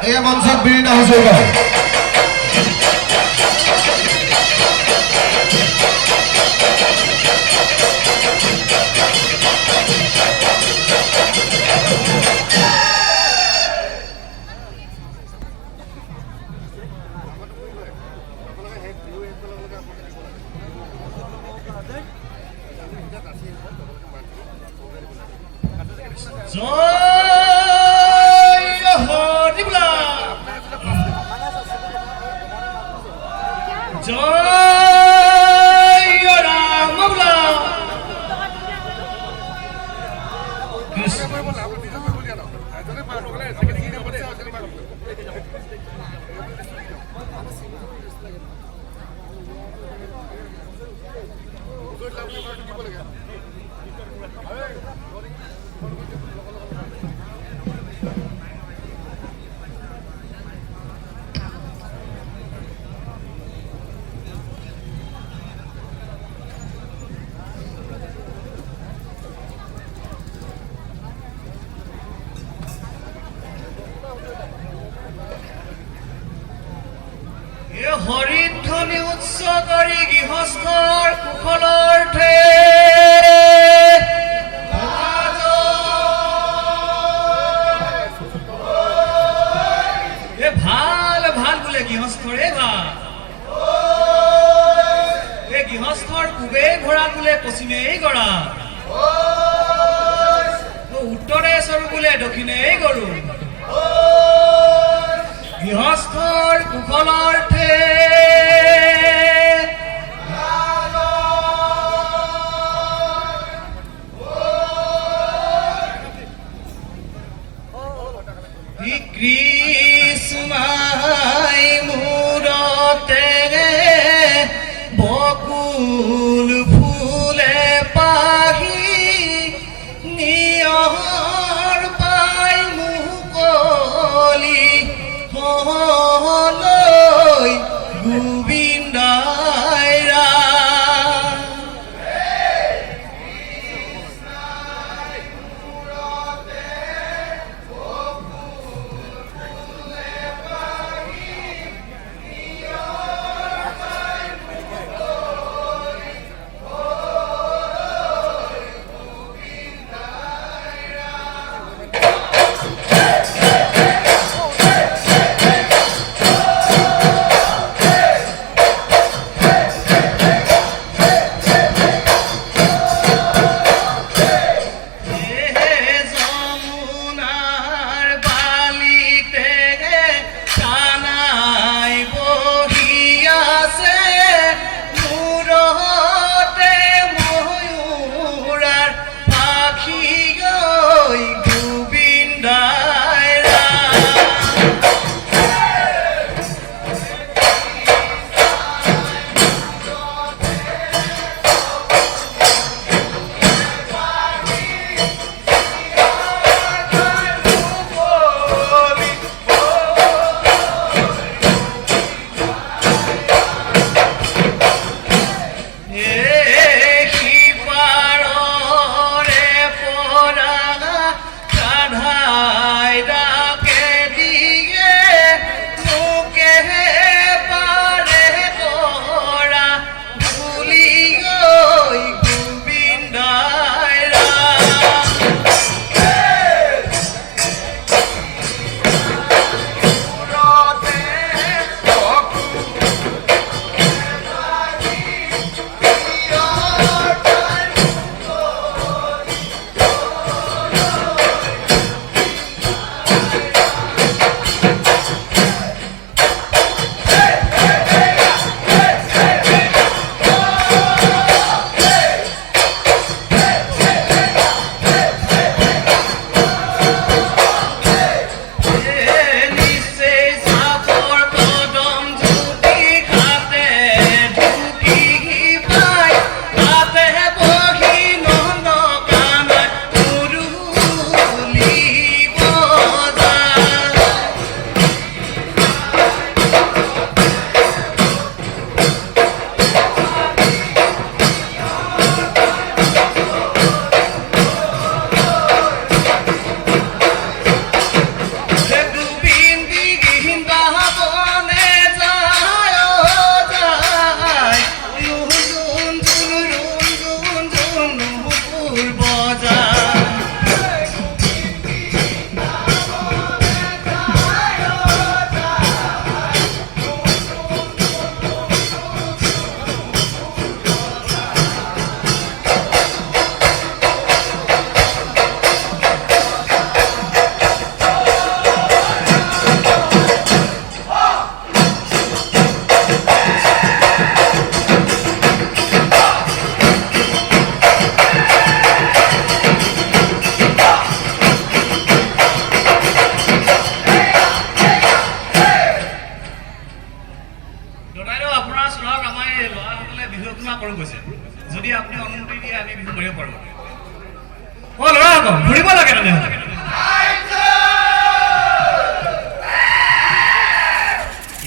এয়া মঞ্চত বিৰিণা হুজুৰ হৰিধ্বনি উৎস কৰি গৃহস্থৰ কুশলাৰ্থে ভাল ভাল বোলে গৃহস্থৰে ভাল গৃহস্থৰ পূবেই ভৰা বোলে পশ্চিমেই গৰা উত্তৰে চৰু বোলে দক্ষিণেই গৰু গৃহস্থৰ কুশলাৰ্থে কৃষ্ণাই মূৰতে বকুল ফুলে পাহি নিয়ৰ পাই মুকলি হলৈ গোবিন্দাই ৰাম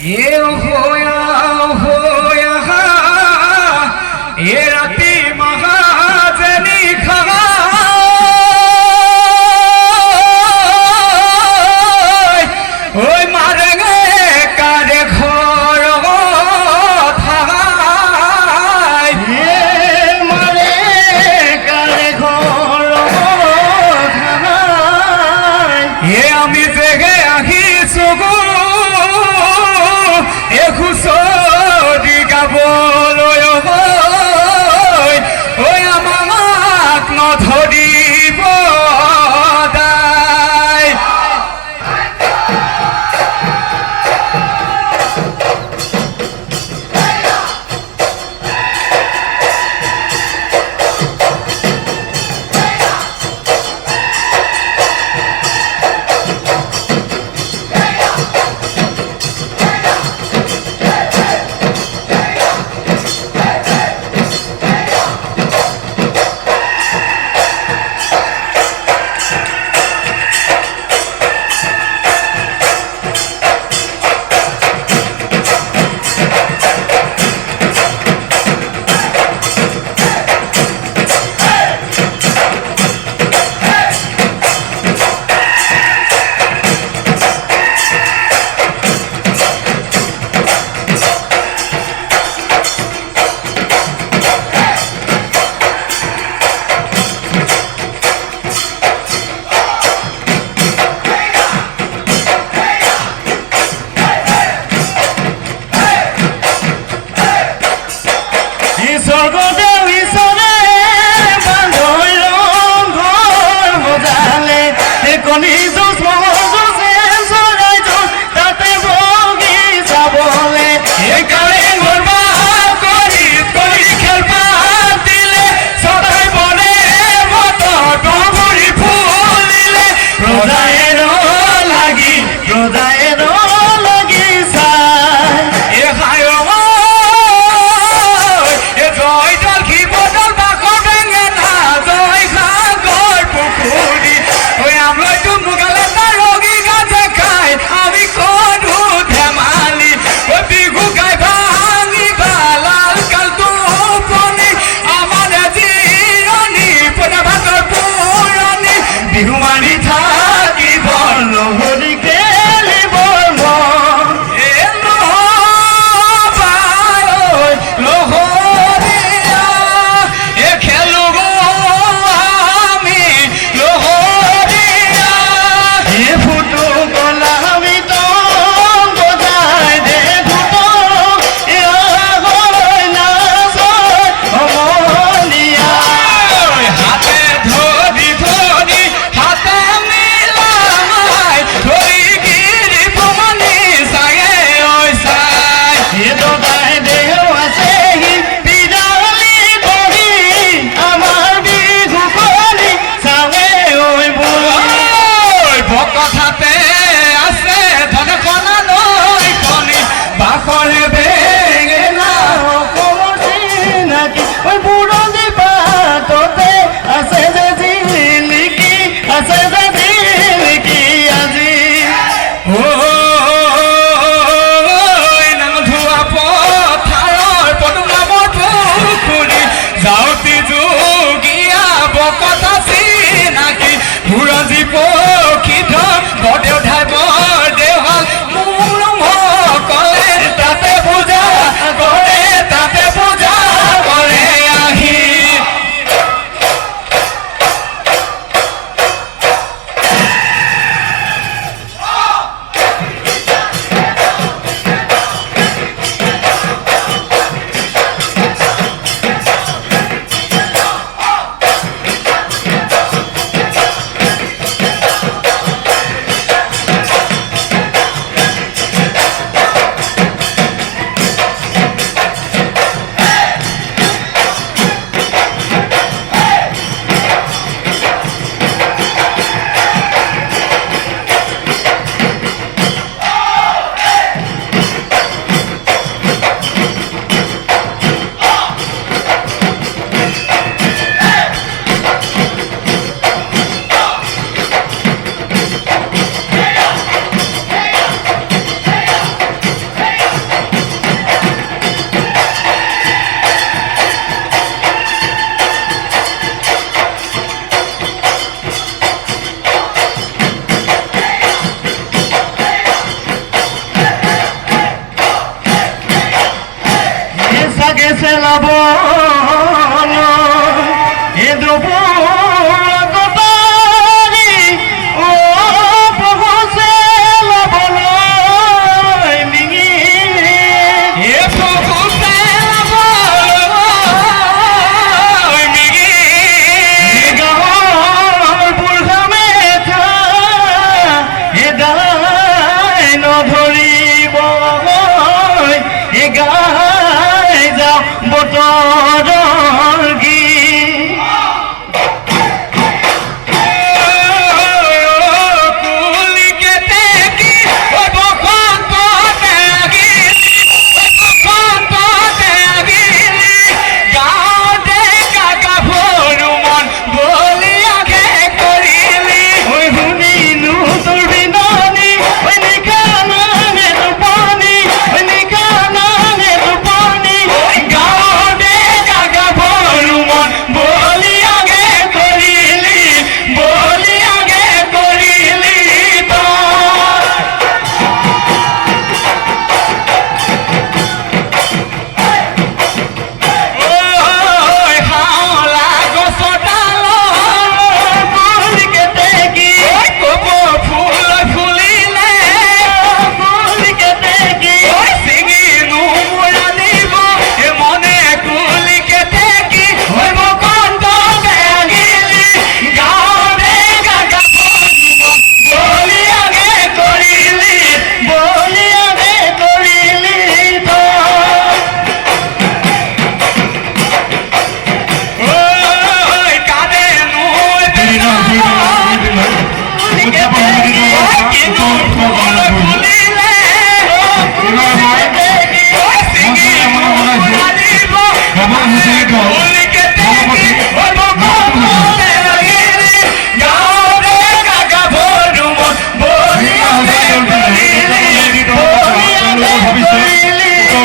এ হোয়া এ রাতি মহাজনী খাওয়া ওই মারে কারে ঘর থাই মারে কারে ঘর থাই এ আমি জেগে আহিছো গো এখুচৰি গাবলৈ ঐ আমাক নধৰিব দাই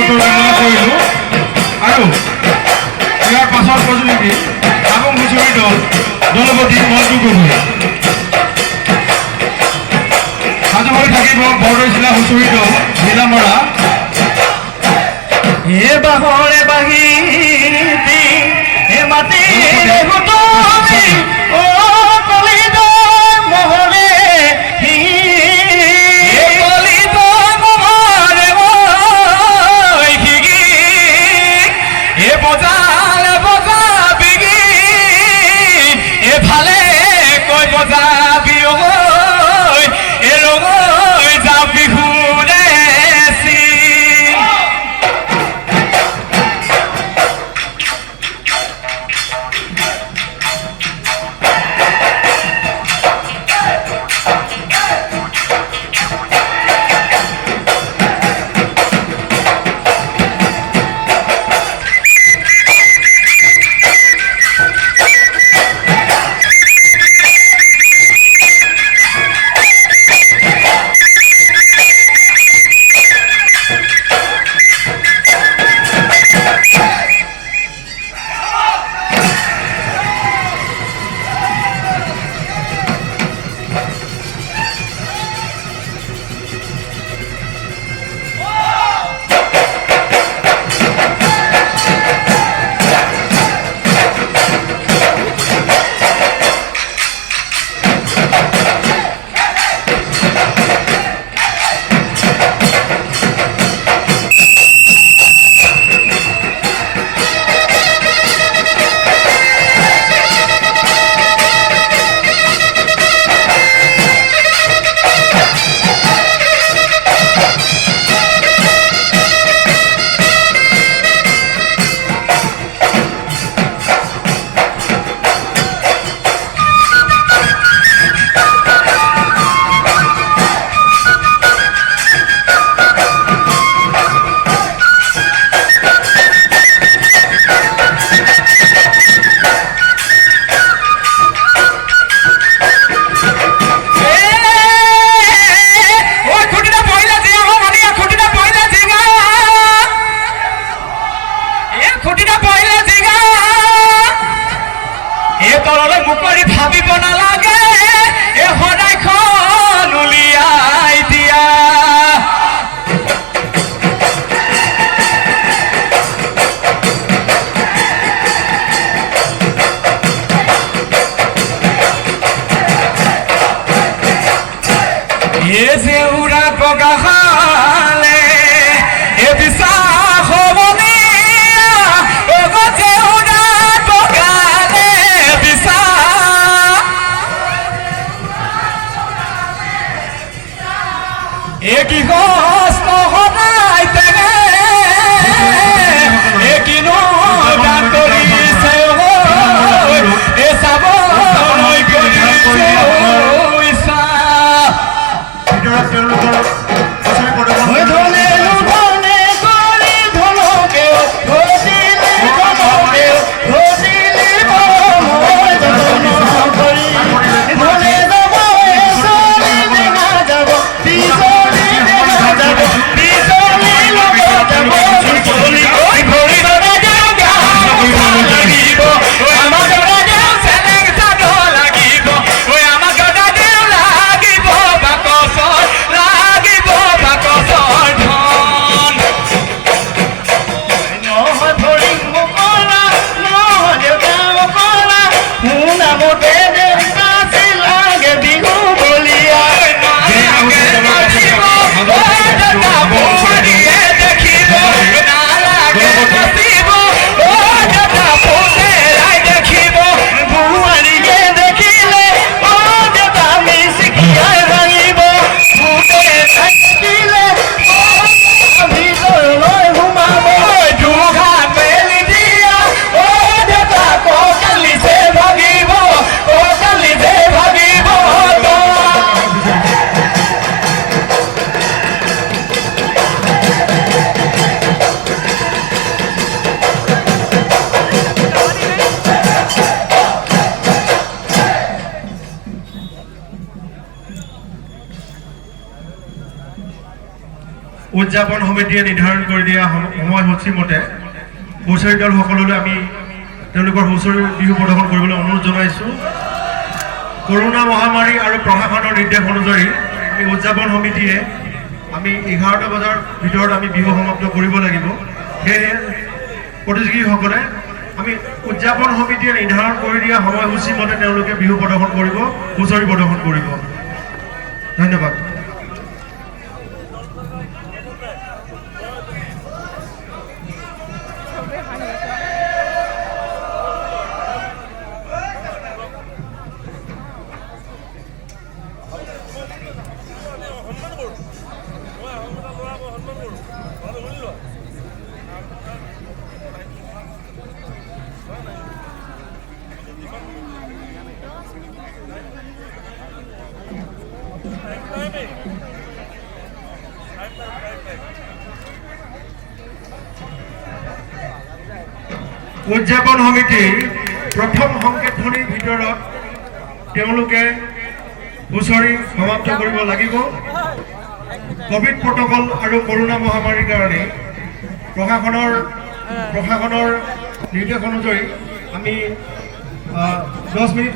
পৰিচালনা কৰিলোঁ আৰু ইয়াৰ পাছৰ প্ৰযোজনী আবুং হুঁচৰি দলপতি মন্টু গগৈ সাজুভাৱে থাকিব বৰদৈ জিলা হুঁচৰি দল জিলামৰা এ বাহৰে বাহি দি এ মাটিৰে হুঁচৰি অ কলিদৰ মহৰে সি এ কলিদৰ মহৰে মই সিগি এ বজালে বজাবিগি এফালে কৈ বজাবি ঐ এ ৰঙৈ যা বিহু দেচি তললৈ মুকৰি ভাবিব নালাগে এ সদায়খন উলিয়াই দিয়া এ জেউৰা বগাহালে এ বিশ্বাস হবনীয়া অগ জেউৰা বগালে একি কষ্ট সদায় তেনে একিনো দান কৰিছে এ চাবলৈ কৰিছে ইচ্ছা ভিতৰত তেওঁলোকৰ হুঁচৰি প্ৰদৰ্শন ধনে ধনে কৰি ধনকে ঘটিলে ধনকে ঘটিলে মই যতন কৰি ধনে যাব চলি দেখা যাব পিছলি দেখা যাব পিছলি লগত যাব চলি গৈ ঘূৰি ধৰে যাওঁ লাগিব আমাক ধৰা যাওঁ চেলেং চাব লাগিব আমাক ধৰা যাওঁ লাগিব বাকচৰ লাগিব বাকচৰ ধন নহয় ভৰি মোকলা নহয় দেউতা মোকলা শুনামতে দেউতা লাগে বিহু বলিয়া উদযাপন সমিতিয়ে নিৰ্ধাৰণ কৰি দিয়া সময়সূচী মতে হুঁচৰি দলসকললৈ আমি তেওঁলোকৰ হুঁচৰি বিহু প্ৰদৰ্শন কৰিবলৈ অনুৰোধ জনাইছোঁ। কৰোনা মহামাৰী আৰু প্ৰশাসনৰ নিৰ্দেশ অনুযায়ী আমি উদযাপন সমিতিয়ে আমি 11টা বজাৰ ভিতৰত আমি বিহু সমাপ্ত কৰিব লাগিব। সেয়েহে প্ৰতিযোগীসকলে আমি উদযাপন সমিতিয়ে নিৰ্ধাৰণ কৰি দিয়া সময়সূচী মতে তেওঁলোকে বিহু প্ৰদৰ্শন কৰিব, হুঁচৰি প্ৰদৰ্শন কৰিব। ধন্যবাদ। উদযাপন সমিতিৰ প্ৰথম সংকেতধ্বনিৰ ভিতৰত তেওঁলোকে হুঁচৰি সমাপ্ত কৰিব লাগিব। কোভিড প্ৰট'কল আৰু কৰোনা মহামাৰীৰ কাৰণে প্ৰশাসনৰ নিৰ্দেশ অনুযায়ী আমি 10 মিনিট